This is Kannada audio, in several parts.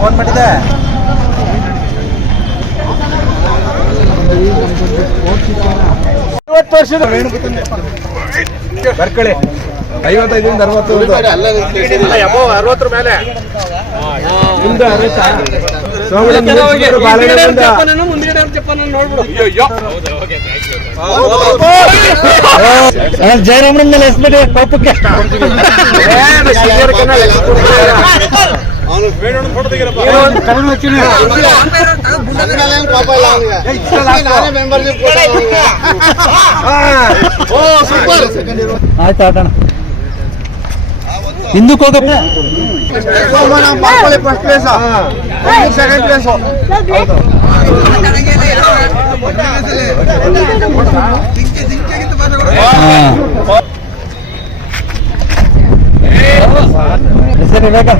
ಫೋನ್ ಮಾಡಿದೆ. ವರ್ಷದ ಬರ್ಕಳಿ 55 60 60 ಮೇಲೆ ಜಯರಾಮನ ಮೇಲೆ ಎಸ್ಬಿಡಿ ಪಾಪಕ್ಕೆ. ಆಯ್ತು ಆಟಣ ಹಿಂದಕ್ಕೆ ಹೋಗಪ್ಪ. First place, second place. ಸರಿ ಬೇಗ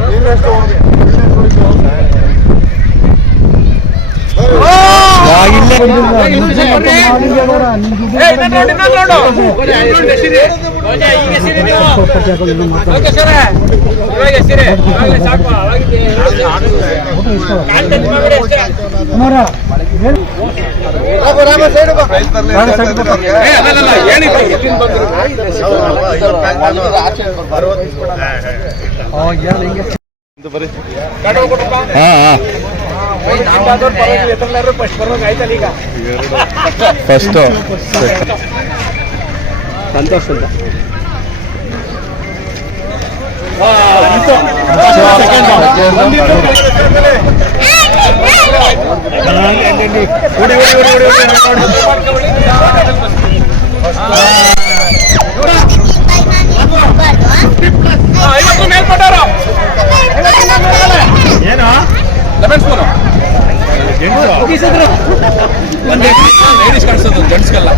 ಫಸ್ಟ್ ಸಂತೋಷ ಏನು ಲೆಮನ್ ಸ್ಪೂನು ಲೇಡೀಸ್ ಕಾಣಿಸೋದು ಜೆಂಟ್ಸ್ಗೆಲ್ಲ.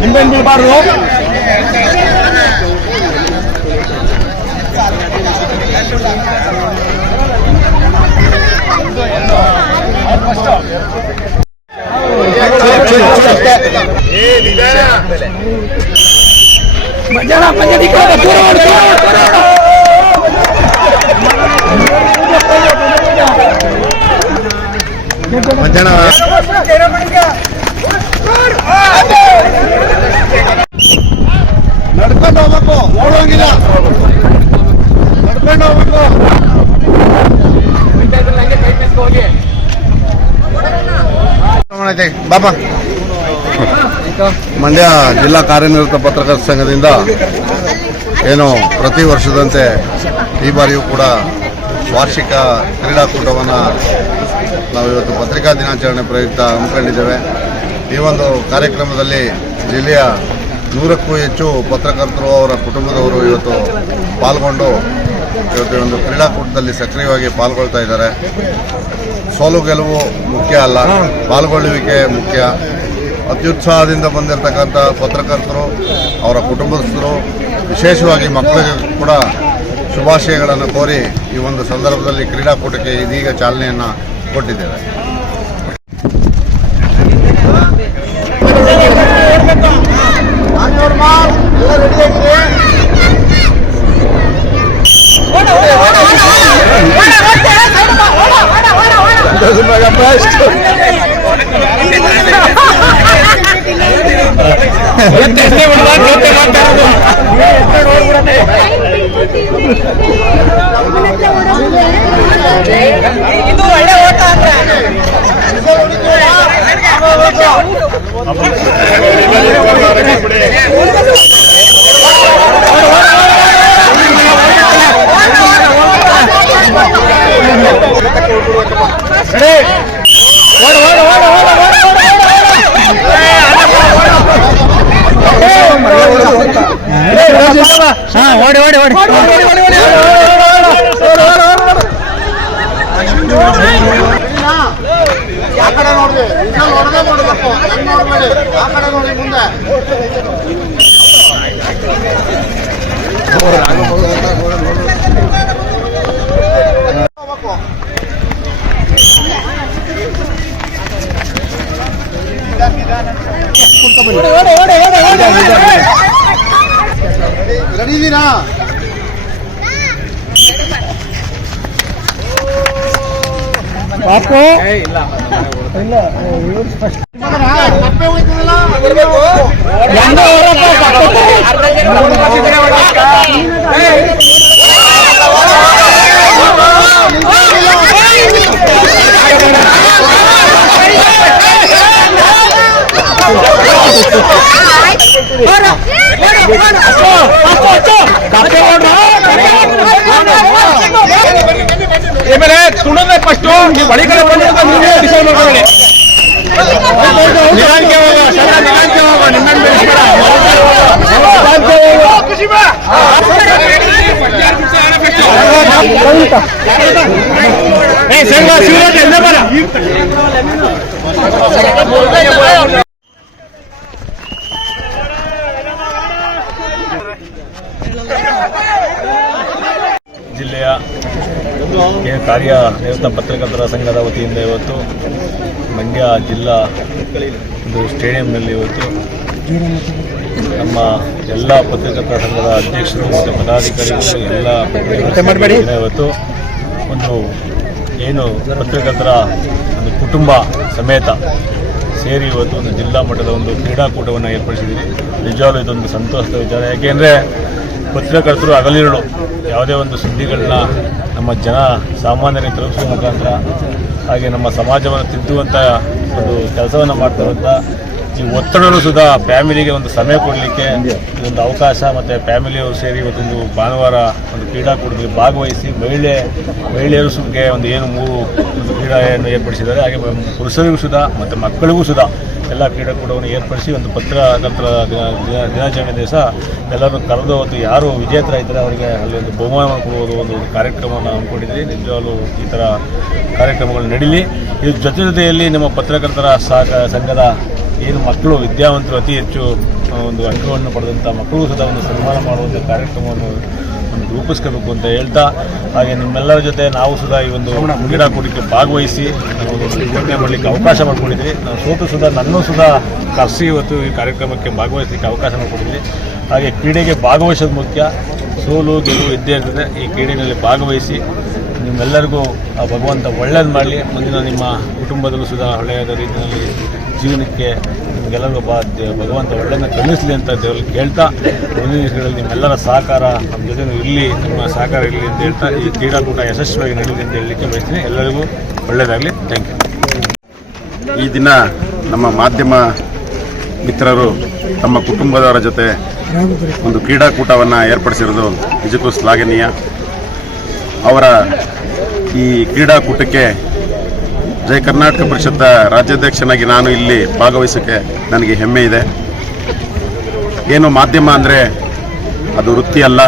ನಿಂಬೆಹಣ್ಣು ನಡ್ಕೊಂಡು ಹೋಗ್ಬೇಕು, ಓಡೋಂಗಿಲ್ಲ, ನಡ್ಕೊಂಡು ಹೋಗ್ಬೇಕು. ಬಾಬಾ ಮಂಡ್ಯ ಜಿಲ್ಲಾ ಕಾರ್ಯನಿರತ ಪತ್ರಕರ್ತರ ಸಂಘದಿಂದ ಏನು ಪ್ರತಿ ವರ್ಷದಂತೆ ಈ ಬಾರಿಯೂ ಕೂಡ ವಾರ್ಷಿಕ ಕ್ರೀಡಾಕೂಟವನ್ನು ನಾವು ಇವತ್ತು ಪತ್ರಿಕಾ ದಿನಾಚರಣೆ ಪ್ರಯುಕ್ತ ಹಮ್ಮಿಕೊಂಡಿದ್ದೇವೆ. ಈ ಒಂದು ಕಾರ್ಯಕ್ರಮದಲ್ಲಿ ಜಿಲ್ಲೆಯ 100ಕ್ಕೂ ಹೆಚ್ಚು ಪತ್ರಕರ್ತರು ಅವರ ಕುಟುಂಬದವರು ಇವತ್ತು ಪಾಲ್ಗೊಂಡು ಇವತ್ತು ಒಂದು ಕ್ರೀಡಾಕೂಟದಲ್ಲಿ ಸಕ್ರಿಯವಾಗಿ ಪಾಲ್ಗೊಳ್ತಾ ಇದ್ದಾರೆ. ಸೋಲು ಗೆಲುವು ಮುಖ್ಯ ಅಲ್ಲ, ಪಾಲ್ಗೊಳ್ಳುವಿಕೆ ಮುಖ್ಯ. ಅತ್ಯುತ್ಸಾಹದಿಂದ ಬಂದಿರತಕ್ಕಂಥ ಪತ್ರಕರ್ತರು, ಅವರ ಕುಟುಂಬಸ್ಥರು, ವಿಶೇಷವಾಗಿ ಮಕ್ಕಳಿಗೆ ಕೂಡ ಶುಭಾಶಯಗಳನ್ನು ಕೋರಿ ಈ ಒಂದು ಸಂದರ್ಭದಲ್ಲಿ ಕ್ರೀಡಾಕೂಟಕ್ಕೆ ಇದೀಗ ಚಾಲನೆಯನ್ನು ಕೊಟ್ಟಿದ್ದೇವೆ. ಇದು ಒಳ್ಳೆ ಓಟ ಓಡಿ ಓಡಿ ಓಡಿ ಸುಣ್ಣದ ಫಸ್ಟ್ ನೀವು ಬಳಿ ಕಡೆ ಬಂದು ಡಿಸೈಡ್ ಮಾಡ್ಕೊಳ್ಳಿ. ನಿಧಾನಕ್ಕೆ ಹೋಗೋ ನಿಧಾನಕ್ಕೆ ಹೋಗೋ ಜಿಲ್ಲೆಯ ಕಾರ್ಯನಿರತ ಪತ್ರಕರ್ತರ ಸಂಘದ ವತಿಯಿಂದ ಇವತ್ತು ಮಂಡ್ಯ ಜಿಲ್ಲಾ ಒಂದು ಸ್ಟೇಡಿಯಂನಲ್ಲಿ ಇವತ್ತು ನಮ್ಮ ಎಲ್ಲ ಪತ್ರಕರ್ತರ ಸಂಘದ ಅಧ್ಯಕ್ಷರು ಮತ್ತು ಪದಾಧಿಕಾರಿಗಳು ಎಲ್ಲ ಇವತ್ತು ಒಂದು ಏನು ಪತ್ರಕರ್ತರ ಒಂದು ಕುಟುಂಬ ಸಮೇತ ಸೇರಿ ಇವತ್ತು ಒಂದು ಜಿಲ್ಲಾ ಮಟ್ಟದ ಒಂದು ಕ್ರೀಡಾಕೂಟವನ್ನು ಏರ್ಪಡಿಸಿದ್ದೀವಿ. ನಿಜವಾಗ್ಲೂ ಇದೊಂದು ಸಂತೋಷದ ವಿಚಾರ. ಯಾಕೆಂದರೆ ಪತ್ರಕರ್ತರು ಹಗಲಿರುಳು ಯಾವುದೇ ಒಂದು ಸುದ್ದಿಗಳನ್ನ ನಮ್ಮ ಜನ ಸಾಮಾನ್ಯರಿಗೆ ತಲುಪಿಸುವ ಮುಖಾಂತರ ಹಾಗೆ ನಮ್ಮ ಸಮಾಜವನ್ನು ತಿದ್ದುವಂಥ ಒಂದು ಕೆಲಸವನ್ನು ಮಾಡ್ತಾರಂಥ ಈ ಒತ್ತಡಗಳು ಸುಧಾ ಫ್ಯಾಮಿಲಿಗೆ ಒಂದು ಸಮಯ ಕೊಡಲಿಕ್ಕೆ ಇದೊಂದು ಅವಕಾಶ. ಮತ್ತು ಫ್ಯಾಮಿಲಿಯವರು ಸೇರಿ ಇವತ್ತೊಂದು ಭಾನುವಾರ ಒಂದು ಕ್ರೀಡಾಕೂಟದಲ್ಲಿ ಭಾಗವಹಿಸಿ ಮಹಿಳೆಯರು ಸುಗ್ಗೆ ಒಂದು ಏನು 3 ಒಂದು ಕ್ರೀಡೆಯನ್ನು ಏರ್ಪಡಿಸಿದ್ದಾರೆ. ಹಾಗೆ ಪುರುಷರಿಗೂ ಸುಧಾ ಮತ್ತು ಮಕ್ಕಳಿಗೂ ಸುಧಾ ಎಲ್ಲ ಕ್ರೀಡಾಕೂಟವನ್ನು ಏರ್ಪಡಿಸಿ ಒಂದು ಪತ್ರಕರ್ತರ ದಿನಾಚರಣೆ ದಿವಸ ಎಲ್ಲರೂ ಕರೆದು ಅವತ್ತು ಯಾರು ವಿಜೇತರಾಗಿದ್ದಾರೆ ಅವರಿಗೆ ಅಲ್ಲಿ ಒಂದು ಬಹುಮಾನ ಕೊಡುವುದು ಒಂದು ಕಾರ್ಯಕ್ರಮವನ್ನು ಹಮ್ಮಿಕೊಂಡಿದ್ದೀವಿ. ನಿಜವಾಗ್ಲೂ ಈ ಥರ ಕಾರ್ಯಕ್ರಮಗಳು ನಡೀಲಿ. ಇದ್ರ ಜೊತೆಯಲ್ಲಿ ನಮ್ಮ ಪತ್ರಕರ್ತರ ಸಂಘದ ಏನು ಮಕ್ಕಳು ವಿದ್ಯಾವಂತರು ಅತಿ ಹೆಚ್ಚು ಒಂದು ಅಂಕವನ್ನು ಪಡೆದಂಥ ಮಕ್ಕಳು ಸದಾ ಒಂದು ಸನ್ಮಾನ ಮಾಡುವಂಥ ಕಾರ್ಯಕ್ರಮವನ್ನು ಒಂದು ರೂಪಿಸ್ಕೋಬೇಕು ಅಂತ ಹೇಳ್ತಾ, ಹಾಗೆ ನಿಮ್ಮೆಲ್ಲರ ಜೊತೆ ನಾವು ಸುಧಾ ಈ ಒಂದು ಕ್ರೀಡಾಕೂಟಕ್ಕೆ ಭಾಗವಹಿಸಿ ಯೋಚನೆ ಮಾಡಲಿಕ್ಕೆ ಅವಕಾಶ ಮಾಡಿಕೊಂಡಿದ್ವಿ. ನಾವು ಸೋತು ಸುಧಾ ನನ್ನೂ ಸುಧಾ ಕರೆಸಿ ಇವತ್ತು ಈ ಕಾರ್ಯಕ್ರಮಕ್ಕೆ ಭಾಗವಹಿಸಲಿಕ್ಕೆ ಅವಕಾಶ ಮಾಡಿಕೊಟ್ಟಿದ್ವಿ. ಹಾಗೆ ಕ್ರೀಡೆಗೆ ಭಾಗವಹಿಸೋದು ಮುಖ್ಯ, ಸೋಲು ಗೆಲುವು ಇದ್ದೇ ಇರ್ತದೆ. ಈ ಕ್ರೀಡೆಯಲ್ಲಿ ಭಾಗವಹಿಸಿ ನಿಮ್ಮೆಲ್ಲರಿಗೂ ಆ ಭಗವಂತ ಒಳ್ಳೇದು ಮಾಡಲಿ. ಮುಂದಿನ ನಿಮ್ಮ ಕುಟುಂಬದಲ್ಲೂ ಸುಧಾ ಒಳ್ಳೆಯದ ರೀತಿಯಲ್ಲಿ ಜೀವನಕ್ಕೆ ನಿಮಗೆಲ್ಲರಿಗೂ ಭಗವಂತ ಒಳ್ಳೆಯದನ್ನು ಕಲಿಸಲಿ ಅಂತ ದೇವರಲ್ಲಿ ಕೇಳ್ತಾ, ಮುಂದಿನ ದಿವಸಗಳಲ್ಲಿ ನಿಮ್ಮೆಲ್ಲರ ಸಹಕಾರ ನಮ್ಮ ಜೊತೆ ಇರಲಿ, ನಿಮ್ಮ ಸಹಕಾರ ಇರಲಿ ಅಂತ ಹೇಳ್ತಾ ಈ ಕ್ರೀಡಾಕೂಟ ಯಶಸ್ವಿಯಾಗಿ ನಡೆಯಲಿ ಅಂತ ಹೇಳಲಿಕ್ಕೆ ಬಯಸ್ತೀನಿ. ಎಲ್ಲರಿಗೂ ಒಳ್ಳೆಯದಾಗಲಿ. Thank you. ಈ ದಿನ ನಮ್ಮ ಮಾಧ್ಯಮ ಮಿತ್ರರು ತಮ್ಮ ಕುಟುಂಬದವರ ಜೊತೆ ಒಂದು ಕ್ರೀಡಾಕೂಟವನ್ನು ಏರ್ಪಡಿಸಿರೋದು ನಿಜಕ್ಕೂ ಶ್ಲಾಘನೀಯ. ಅವರ ಈ ಕ್ರೀಡಾಕೂಟಕ್ಕೆ ಜಯ ಕರ್ನಾಟಕ ಪರಿಷತ್ ರಾಜ್ಯಾಧ್ಯಕ್ಷನಾಗಿ ನಾನು ಇಲ್ಲಿ ಭಾಗವಹಿಸೋಕ್ಕೆ ನನಗೆ ಹೆಮ್ಮೆ ಇದೆ. ಏನು ಮಾಧ್ಯಮ ಅಂದರೆ ಅದು ವೃತ್ತಿ ಅಲ್ಲ,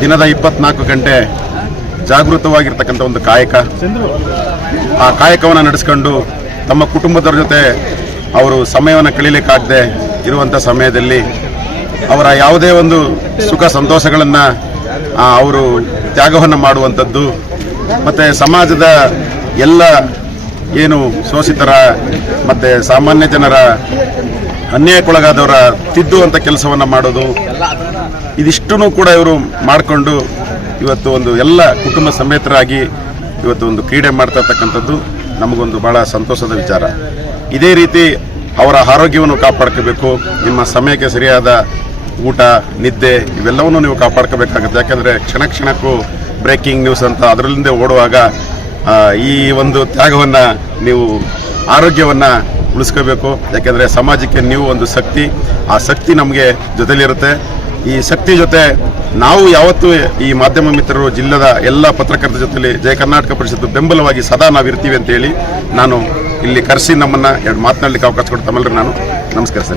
ದಿನದ 24 ಗಂಟೆ ಜಾಗೃತವಾಗಿರ್ತಕ್ಕಂಥ ಒಂದು ಕಾಯಕ. ಆ ಕಾಯಕವನ್ನು ನಡೆಸ್ಕೊಂಡು ತಮ್ಮ ಕುಟುಂಬದವ್ರ ಜೊತೆ ಅವರು ಸಮಯವನ್ನು ಕಳೀಲಿಕ್ಕಾಗದೆ ಇರುವಂಥ ಸಮಯದಲ್ಲಿ ಅವರ ಯಾವುದೇ ಒಂದು ಸುಖ ಸಂತೋಷಗಳನ್ನು ಅವರು ತ್ಯಾಗವನ್ನು ಮಾಡುವಂಥದ್ದು ಮತ್ತು ಸಮಾಜದ ಎಲ್ಲ ಏನು ಶೋಷಿತರ ಮತ್ತು ಸಾಮಾನ್ಯ ಜನರ ಅನ್ಯಾಯಕ್ಕೊಳಗಾದವರ ತಿದ್ದುವಂಥ ಕೆಲಸವನ್ನು ಮಾಡೋದು, ಇದಿಷ್ಟೂ ಕೂಡ ಇವರು ಮಾಡಿಕೊಂಡು ಇವತ್ತು ಒಂದು ಎಲ್ಲ ಕುಟುಂಬ ಸಮೇತರಾಗಿ ಇವತ್ತು ಒಂದು ಕ್ರೀಡೆ ಮಾಡ್ತಾ ಇರ್ತಕ್ಕಂಥದ್ದು ನಮಗೊಂದು ಭಾಳ ಸಂತೋಷದ ವಿಚಾರ. ಇದೇ ರೀತಿ ಅವರ ಆರೋಗ್ಯವನ್ನು ಕಾಪಾಡ್ಕೋಬೇಕು. ನಿಮ್ಮ ಸಮಯಕ್ಕೆ ಸರಿಯಾದ ಊಟ, ನಿದ್ದೆ ಇವೆಲ್ಲವನ್ನೂ ನೀವು ಕಾಪಾಡ್ಕೋಬೇಕಾಗುತ್ತೆ. ಯಾಕಂದರೆ ಕ್ಷಣಕ್ಕೂ ಬ್ರೇಕಿಂಗ್ ನ್ಯೂಸ್ ಅಂತ ಅದರಲ್ಲಿಂದ ಓಡುವಾಗ ಈ ಒಂದು ತ್ಯಾಗವನ್ನು ನೀವು ಆರೋಗ್ಯವನ್ನು ಉಳಿಸ್ಕೋಬೇಕು. ಯಾಕೆಂದರೆ ಸಮಾಜಕ್ಕೆ ನೀವು ಒಂದು ಶಕ್ತಿ, ಆ ಶಕ್ತಿ ನಮಗೆ ಜೊತೆಲಿರುತ್ತೆ. ಈ ಶಕ್ತಿ ಜೊತೆ ನಾವು ಯಾವತ್ತೂ ಈ ಮಾಧ್ಯಮ ಮಿತ್ರರು ಜಿಲ್ಲೆದ ಎಲ್ಲ ಪತ್ರಕರ್ತರ ಜೊತೆಲಿ ಜಯ ಕರ್ನಾಟಕ ಪರಿಷತ್ತು ಬೆಂಬಲವಾಗಿ ಸದಾ ನಾವು ಇರ್ತೀವಿ ಅಂತೇಳಿ ನಾನು ಇಲ್ಲಿ ಕರೆಸಿ ನಮ್ಮನ್ನು ಎರಡು ಮಾತನಾಡಲಿಕ್ಕೆ ಅವಕಾಶ ಕೊಟ್ಟು ತಮ್ಮೆಲ್ಲರೂ ನಾನು ನಮಸ್ಕರಿಸ್ತೇನೆ.